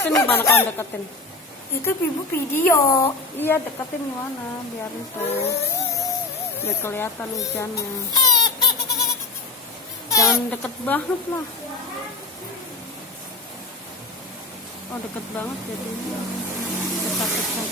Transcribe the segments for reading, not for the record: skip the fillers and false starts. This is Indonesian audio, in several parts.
Deketin gimana kalau deketin? Itu ibu video. Iya, deketin gimana biar itu biar kelihatan hujannya. Jangan deket banget lah. Oh, deket banget jadi dekat-dekat.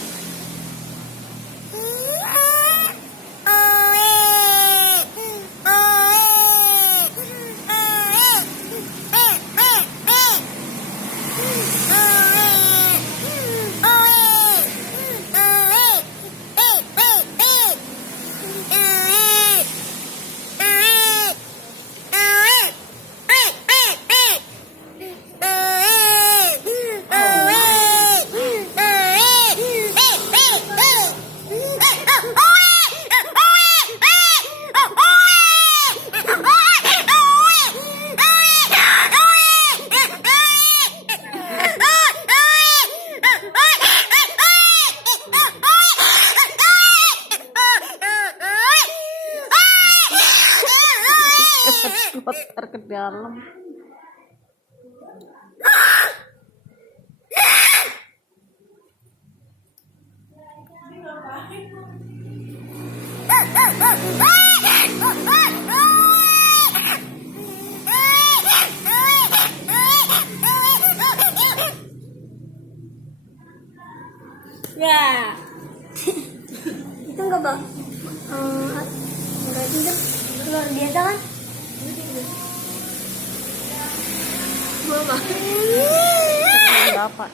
Kotor ke dalam. Ya. Itu enggak bang? Enggak itu luar biasa kan? Bapak. Bapak.